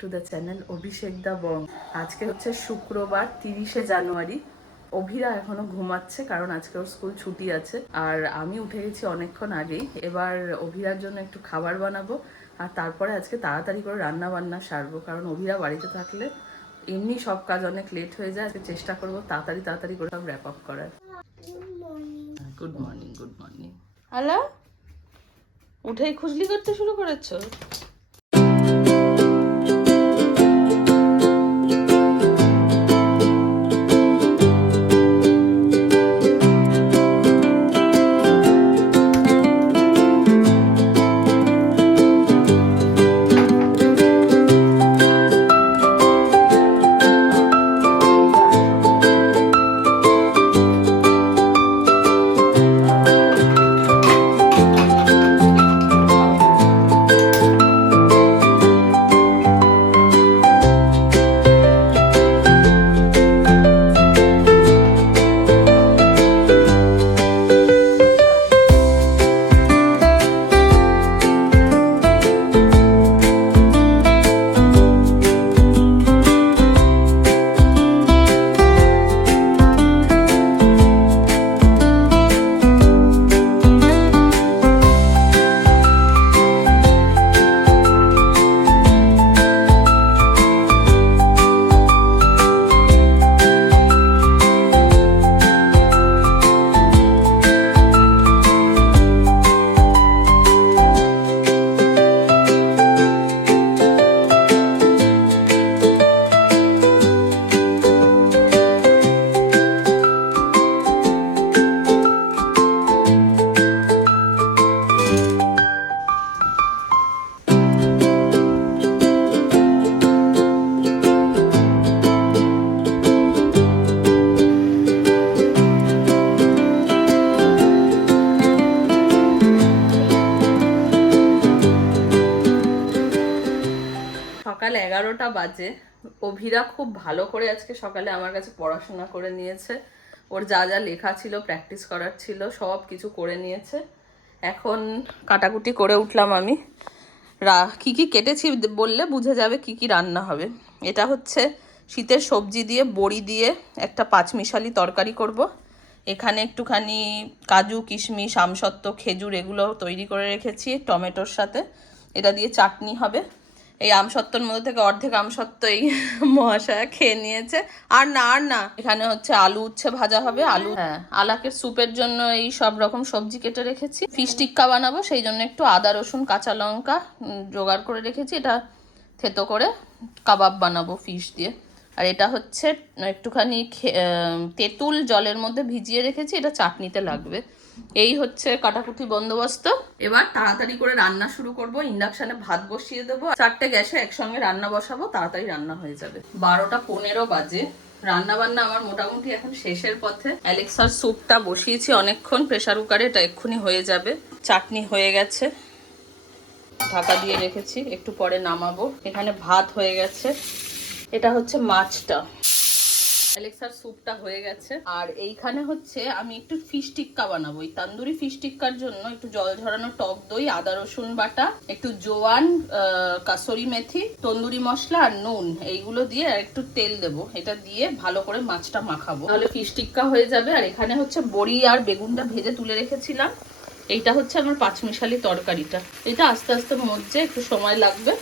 To the channel অভিষেক দা বং। আজকে হচ্ছে শুক্রবার 30শে জানুয়ারি। অভিরা এখনো ঘুমাচ্ছে কারণ আজকে ওর স্কুল ছুটি আছে, আর আমি উঠে গেছি অনেকক্ষণ আগেই। এবার অভিরার জন্য একটু খাবার বানাবো, আর তারপরে আজকে তাড়াতাড়ি করে রান্না বান্না সারবো, কারণ অভিরা বাড়িতে থাকলে এমনি সব কাজ অনেক লেট হয়ে যায়। আজকে চেষ্টা করবো তাড়াতাড়ি করে সব র্যাপ আপ করার। Good morning, good morning. আলা, উঠেই খুজলি করতে শুরু করেছো? সকাল 11টা বাজে। অভিরা খুব ভালো করে আজকে সকালে আমার কাছে পড়াশোনা করে নিয়েছে। ওর যা যা লেখা ছিল, প্র্যাকটিস করার ছিল, সব কিছু করে নিয়েছে। এখন কাটাকুটি করে উঠলাম আমি। কি কি কেটেছি বললে বুঝে যাবে কি কি রান্না হবে। এটা হচ্ছে শীতের সবজি দিয়ে বড়ি দিয়ে একটা পাঁচমিশালি তরকারি করব। এখানে একটুখানি কাজু, কিশমিশ, আমসত্ত্ব, খেজুর এগুলো তৈরি করে রেখেছি টমেটোর সাথে। এটা দিয়ে চাটনি হবে। এই আমসত্ত্বর মধ্যে থেকে অর্ধেক আমসত্ত্ব এই মহাশয়া খেয়ে নিয়েছে। আর না, এখানে হচ্ছে আলু উচ্ছে ভাজা হবে। আলু, হ্যাঁ, আলাকের স্যুপের জন্য এই সব রকম সবজি কেটে রেখেছি। ফিশ টিক্কা বানাবো, সেই জন্য একটু আদা, রসুন, কাঁচা লঙ্কা জোগাড় করে রেখেছি। এটা থেতো করে কাবাব বানাবো ফিশ দিয়ে। আর এটা হচ্ছে একটুখানি তেঁতুল জলের মধ্যে ভিজিয়ে রেখেছি, এটা চাটনিতে লাগবে। এই হচ্ছে কাটাকুটি বন্দোবস্ত। এবার তাড়াতাড়ি করে রান্না শুরু করব। ইন্ডাকশনে ভাত বসিয়ে দেবো, 4টে গ্যাসে একসঙ্গে রান্না বসাবো, তাড়াতাড়ি রান্না হয়ে যাবে। 12টা 15 বাজে। রান্না বান্না আমার মোটামুটি এখন শেষের পথে। অ্যালেক্সার স্যুপটা বসিয়েছি অনেকক্ষণ প্রেসার কুকারে, এটা এক্ষুনি হয়ে যাবে। চাটনি হয়ে গেছে, ঢাকা দিয়ে রেখেছি, একটু পরে নামাবো। এখানে ভাত হয়ে গেছে। এটা হচ্ছে মাছটা। অ্যালেক্সার স্যুপটা হয়ে গেছে। আর এইখানে হচ্ছে আমি একটু ফিশ টিক্কা বানাবো। এই তান্দুরি ফিশ টিক্কার জন্য একটু জল ঝরানো টক দই, আদা রসুন বাটা, একটু জোয়ান, কাসুরি মেথি, তন্দুরি মশলা আর নুন, এইগুলো দিয়ে আর একটু তেল দেবো। এটা দিয়ে ভালো করে মাছটা মাখাবো, তাহলে ফিশ টিক্কা হয়ে যাবে। আর এখানে হচ্ছে বড়ি আর বেগুনটা ভেজে তুলে রেখেছিলাম। এইটা হচ্ছে আমার পাঁচমিশালি তরকারিটা। এটা আস্তে আস্তে মজছে, একটু সময় লাগবে।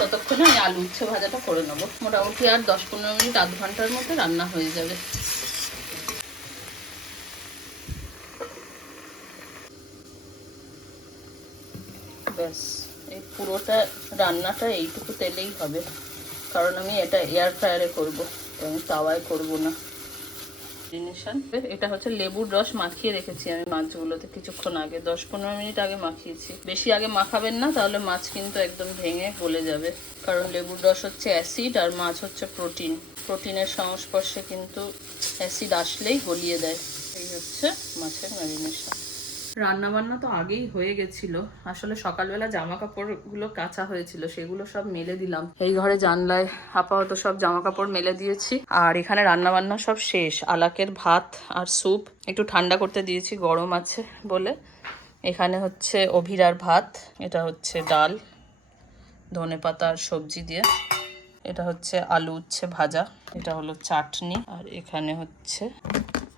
ততক্ষণে আমি আলু উচ্ছে ভাজাটা করে নেবো। মোটামুটি আর 10-15 মিনিট, আধ ঘন্টার মধ্যে রান্না হয়ে যাবে। ব্যাস, এই পুরোটা রান্নাটা এইটুকু তেলেই হবে, কারণ আমি এটা এয়ার ফ্রায়ারে করবো, আমি তাওয়ায় করবো না। এটা হচ্ছে লেবুর রস মাখিয়ে রেখেছি আমি মাছগুলোতে কিছুক্ষণ আগে, 10-15 মিনিট আগে মাখিয়েছি। বেশি আগে মাখাবেন না, তাহলে মাছ কিন্তু একদম ভেঙে গলে যাবে, কারণ লেবুর রস হচ্ছে অ্যাসিড আর মাছ হচ্ছে প্রোটিন। প্রোটিনের সংস্পর্শে কিন্তু অ্যাসিড আসলেই গলিয়ে দেয়। এই হচ্ছে মাছের ম্যারিনেশন। রান্নাবান্না তো আগেই হয়ে গেছিল। আসলে সকালবেলা জামা কাপড়গুলো কাঁচা হয়েছিল, সেগুলো সব মেলে দিলাম। এই ঘরে জানলায় আপাতত সব জামা কাপড় মেলে দিয়েছি। আর এখানে রান্নাবান্না সব শেষ। আলাকের ভাত আর স্যুপ একটু ঠান্ডা করতে দিয়েছি, গরম আছে বলে। এখানে হচ্ছে অভিরার ভাত, এটা হচ্ছে ডাল, ধনেপাতা আর সবজি দিয়ে। এটা হচ্ছে আলু উচ্ছে ভাজা, এটা হলো চাটনি, আর এখানে হচ্ছে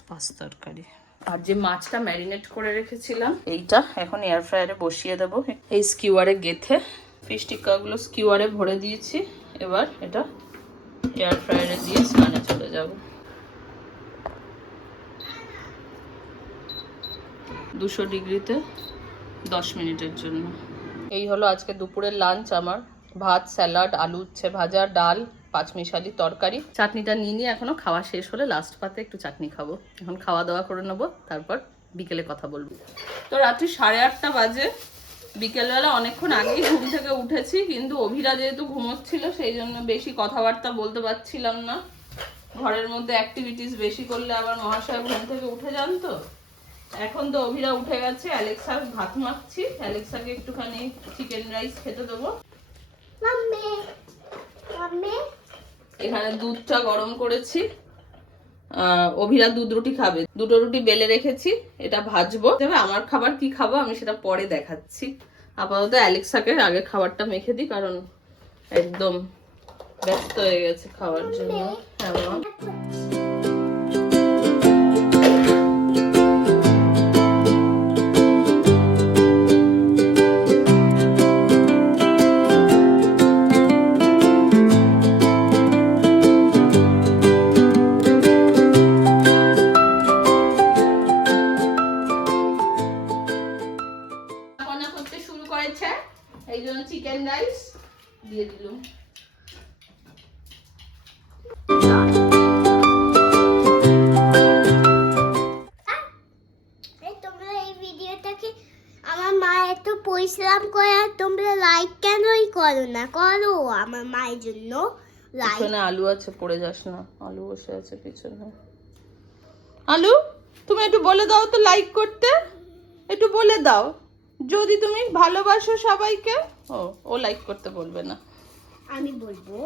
মাছ তরকারি। আর যে মাছটা ম্যারিনেট করে রেখেছিলাম এইটা এখন এয়ার ফ্রায়ারে বসিয়ে দেবো। এই স্কিওয়ারে গেথে ফিশ টিক্কাগুলো স্কিওয়ারে ভরে দিয়েছি। এবার এটা এয়ার ফ্রায়ারে দিয়ে স্নানে চলে যাব। 200 ডিগ্রিতে 10 মিনিটের জন্য। এই হলো আজকে দুপুরের লাঞ্চ আমার। ভাত, স্যালাড, আলু উচ্ছে ভাজা, ডাল, পাঁচমিশালি তরকারি। চাটনিটা নিয়ে এখনো খাওয়া শেষ হলে লাস্ট পাতে একটু চাটনি খাবো। এখন খাওয়া দাওয়া করে নেবো, তারপর বিকেলে কথা বলবো। তো রাত্রি 8:30 বাজে। বিকেলবেলা অনেকক্ষণ আগেই ঘুম থেকে উঠেছি, কিন্তু অভিরা যেহেতু ঘুমোচ্ছিল সেই জন্য বেশি কথাবার্তা বলতে পারছিলাম না। ঘরের মধ্যে অ্যাক্টিভিটিস বেশি করলে আবার মহাশয় ঘুম থেকে উঠে যান। তো এখন তো অভিরা উঠে গেছে, অ্যালেক্সার ভাত মাখছি। অ্যালেক্সাকে একটুখানি চিকেন রাইস খেতে দেবো। এখানে দুধটা গরম করেছি, অভিরা দুধ রুটি খাবে। 2টো রুটি বেলে রেখেছি, এটা ভাজবো। তবে আমার খাবার কি খাবো আমি সেটা পরে দেখাচ্ছি। আপাতত অ্যালেক্সাকে আগে খাবারটা মেখে দিই, কারণ একদম ব্যস্ত হয়ে গেছে খাওয়ার জন্য। হ্যাঁ, এই জন্য চিকেন রাইস দিয়ে দিলাম। তোমরা এই ভিডিওটাকে আমার মা এত পরিশ্রম করে, আর তোমরা লাইক কেনই করো না? করো আমার মায়ের জন্য লাইক। এখানে আলু আছে, পড়ে যাস না। আলু বসে আছে পিছনে। আলু, তুমি একটু বলে দাও তো লাইক করতে, একটু বলে দাও। যদি তুমি ভালোবাসো সবাইকে। ও লাইক করতে বলবে না, আমি বলবো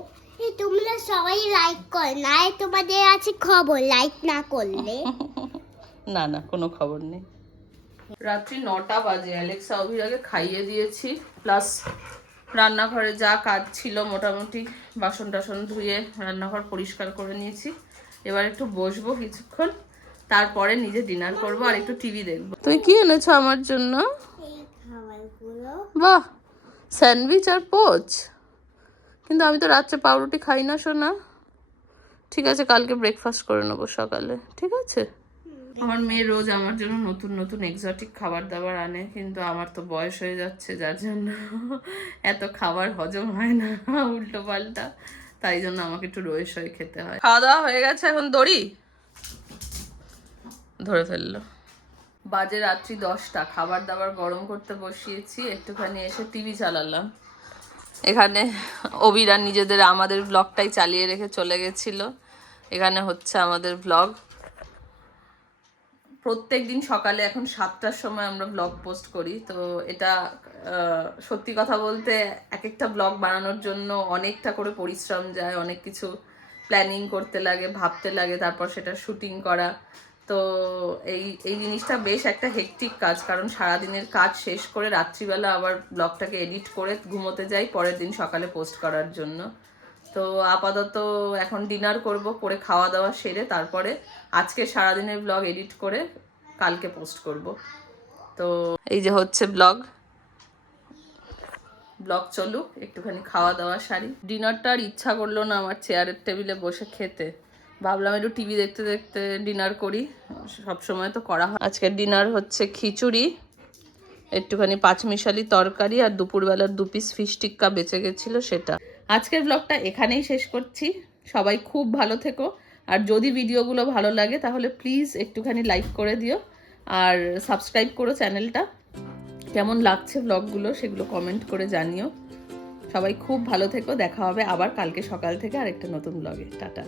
তোমরা সবাই লাইক করো না, তোমাদের আছে খবর লাইক না করলে। না না, কোনো খবর নেই। রাত্রি 9টা বাজে। অ্যালেক্সা অভিরাকে খাইয়ে দিয়েছি, প্লাস রান্নাঘরে যা কাজ ছিল মোটামুটি বাসন টাসন ধুয়ে রান্নাঘর পরিষ্কার করে নিয়েছি। এবার একটু বসবো কিছুক্ষণ, তারপরে নিজে ডিনার করবো আর একটু টিভি দেখবো। তুমি কি এনেছো আমার জন্য? বাহ, স্যান্ডউইচ আর পোচ। কিন্তু আমি তো রাত্রে পাউরুটি খাই না সোনা। ঠিক আছে, কালকে ব্রেকফাস্ট করে নেবো সকালে, ঠিক আছে? আমার মেয়ে রোজ আমার জন্য নতুন নতুন এক্সোটিক খাবার দাবার আনে, কিন্তু আমার তো বয়স হয়ে যাচ্ছে, যার জন্য এত খাবার হজম হয় না উল্টো পাল্টা। তাই জন্য আমাকে একটু রয়ে সয়ে খেতে হয়। খাওয়া দাওয়া হয়ে গেছে, এখন দড়ি ধরে ফেললো। বাজে রাত্রি 10টা। খাবার দাবার গরম করতে বসিয়েছি, একটুখানি এসে টিভি চালালাম। এখানে অভিরা নিজেদের আমাদের ব্লগটাই চালিয়ে রেখে চলে গেছিল। এখানে হচ্ছে আমাদের ব্লগ। প্রত্যেক দিন সকালে এখন 7টার সময় আমরা ব্লগ পোস্ট করি। তো এটা সত্যি কথা বলতে এক একটা ব্লগ বানানোর জন্য অনেকটা করে পরিশ্রম যায়, অনেক কিছু প্ল্যানিং করতে লাগে, ভাবতে লাগে, তারপর সেটা শুটিং করা। তো এই জিনিসটা বেশ একটা হেকটিক কাজ, কারণ সারাদিনের কাজ শেষ করে রাত্রিবেলা আবার ব্লগটাকে এডিট করে ঘুমোতে যাই পরের দিন সকালে পোস্ট করার জন্য। তো আপাতত এখন ডিনার করব, করে খাওয়া দাওয়া সেরে তারপরে আজকে সারাদিনের ব্লগ এডিট করে কালকে পোস্ট করব। তো এই যে হচ্ছে ব্লগ চলুক, একটুখানি খাওয়া দাওয়া সারি। ডিনারটা আর ইচ্ছা করলো না আমার চেয়ারের টেবিলে বসে খেতে। ভাবলাম একটু টিভি দেখতে দেখতে ডিনার করি, সবসময় তো করা হয়। আজকের ডিনার হচ্ছে খিচুড়ি, একটুখানি পাঁচমিশালি তরকারি, আর দুপুরবেলার 2 পিস ফিশ টিক্কা বেঁচে গেছিলো সেটা। আজকের ব্লগটা এখানেই শেষ করছি। সবাই খুব ভালো থেকো, আর যদি ভিডিওগুলো ভালো লাগে তাহলে প্লিজ একটুখানি লাইক করে দিও, আর সাবস্ক্রাইব করো চ্যানেলটা। কেমন লাগছে ব্লগগুলো সেগুলো কমেন্ট করে জানিও। সবাই খুব ভালো থেকো, দেখা হবে আবার কালকে সকাল থেকে আরেকটা নতুন ব্লগে। টাটা।